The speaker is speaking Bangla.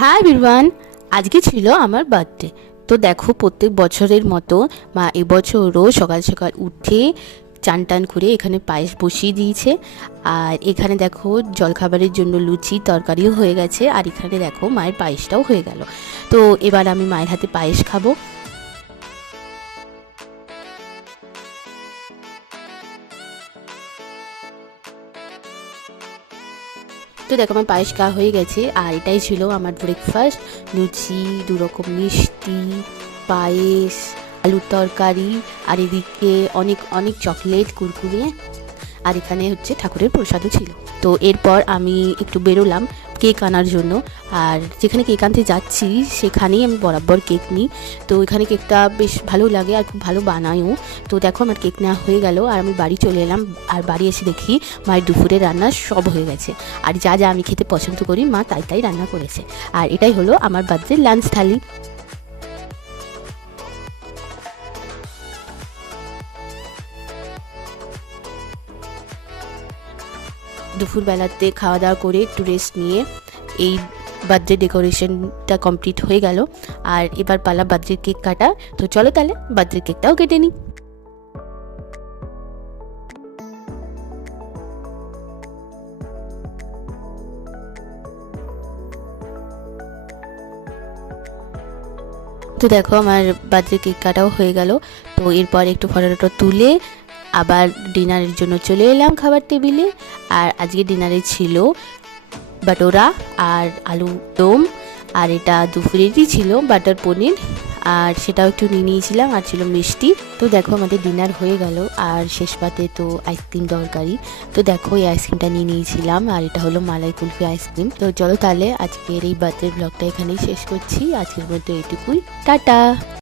হাই এভরিওয়ান, আজকে ছিল আমার বার্থডে। তো দেখো, প্রত্যেক বছরের মতো মা এবছরও সকাল সকাল উঠে চান টান করে এখানে পায়েস বসিয়ে দিয়েছে। আর এখানে দেখো জলখাবারের জন্য লুচি তরকারিও হয়ে গেছে, আর এখানে দেখো মায়ের পায়েসটাও হয়ে গেল। তো এবার আমি মায়ের হাতে পায়েস খাবো। তো দেখো আমার পায়েস খাওয়া হয়ে গেছে, আর এটাই ছিল আমার ব্রেকফাস্ট। লুচি, দুরকম মিষ্টি, পায়েস, আলুর তরকারি, আর এদিকে অনেক অনেক চকলেট, কুরকুরে, আর এখানে হচ্ছে ঠাকুরের প্রসাদও ছিল। তো এরপর আমি একটু বেরোলাম কেক আনার জন্য। আর যেখানে কেক আনতে যাচ্ছি সেখানেই আমি বরাবর কেক নিই। তো এখানে কেকটা বেশ ভালো লাগে আর খুব ভালো বানায়ও। তো দেখো আমার কেক নেওয়া হয়ে গেল, আর আমি বাড়ি চলে এলাম। আর বাড়ি এসে দেখি মায়ের দুপুরের রান্না সব হয়ে গেছে, আর যা যা আমি খেতে পছন্দ করি মা তাই তাই রান্না করেছে। আর এটাই হলো আমার বার্থডে লাঞ্চ থালি। দুপুরবেলাতে খাওয়া দাওয়া করে একটু রেস্ট নিয়ে এই বার্থডে ডেকোরেশনটা কমপ্লিট হয়ে গেল। আর এবার পালা বার্থডে কেক কাটা। তো চলো তাহলে বার্থডে কেকটাও কেটে নিই। তো দেখো আমার বার্থডে কেক কাটাও হয়ে গেল। তো এরপর একটু ফটোটা তুলে আবার ডিনারের জন্য চলে এলাম খাবার টেবিলে। আর আজকে ডিনারে ছিল বাটোরা আর আলু দম, আর এটা দুপুরেরই ছিল বাটার পনির, আর সেটাও একটু নিয়ে নিয়েছিলাম, আর ছিল মিষ্টি। তো দেখো আমাদের ডিনার হয়ে গেল, আর শেষ পাতে তো আইসক্রিম দরকারি। তো দেখো এই আইসক্রিমটা নিয়ে নিয়েছিলাম, আর এটা হলো মালাই কুলফি আইসক্রিম। তো চলো তাহলে আজকের এই বার্থডে ব্লগটা এখানেই শেষ করছি। আজকের মতো এটুকুই, টাটা।